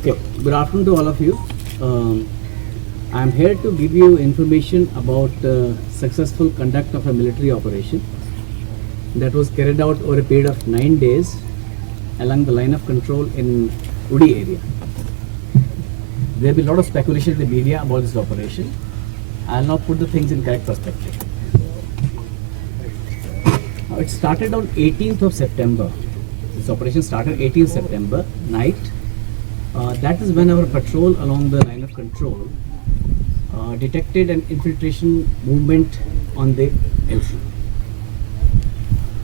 Okay, good afternoon to all of you. I'm here to give you information about successful conduct of a military operation that was carried out over a period of 9 days along the line of control in Udi area. There will be a lot of speculation in the media about this operation. I'll now put the things in correct perspective. It started on 18th of September. This operation started 18th September night. That is when our patrol along the line of control detected an infiltration movement on the LC.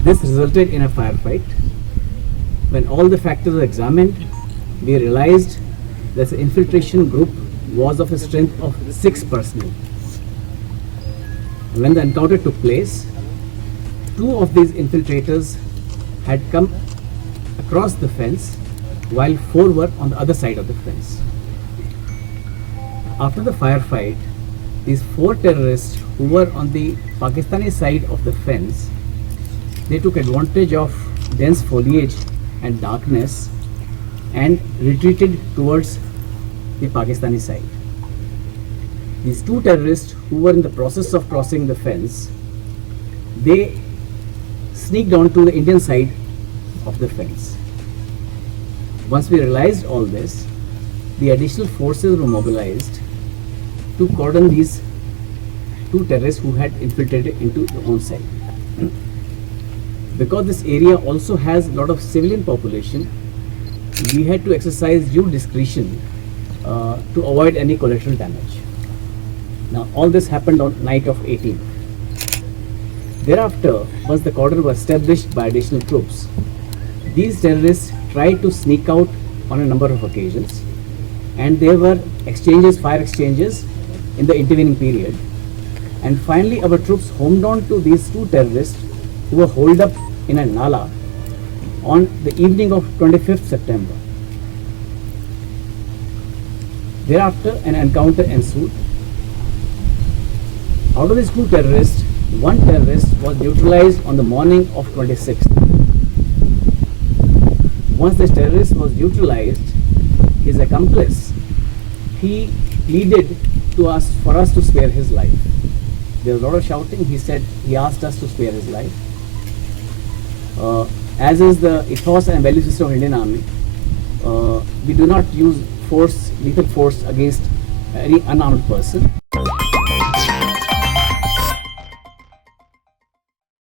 This resulted in a firefight. When all the factors were examined, we realized that the infiltration group was of a strength of 6 personnel. When the encounter took place, 2 of these infiltrators had come across the fence while 4 were on the other side of the fence. After the firefight, these 4 terrorists who were on the Pakistani side of the fence, they took advantage of dense foliage and darkness and retreated towards the Pakistani side. These 2 terrorists who were in the process of crossing the fence, they sneaked onto the Indian side of the fence. Once we realized all this, the additional forces were mobilized to cordon these 2 terrorists who had infiltrated into the own side. Because this area also has a lot of civilian population, we had to exercise due discretion to avoid any collateral damage. Now, all this happened on night of 18th. Thereafter, once the cordon was established by additional troops, these terrorists tried to sneak out on a number of occasions, and there were fire exchanges in the intervening period. And finally, our troops homed on to these 2 terrorists who were holed up in a nala on the evening of 25th September. Thereafter, an encounter ensued. Out of these 2 terrorists, 1 terrorist was neutralized on the morning of 26th. Once this terrorist was neutralized, his accomplice, he pleaded to us for us to spare his life. There was a lot of shouting. He asked us to spare his life. As is the ethos and value system of Indian Army, we do not use lethal force against any unarmed person.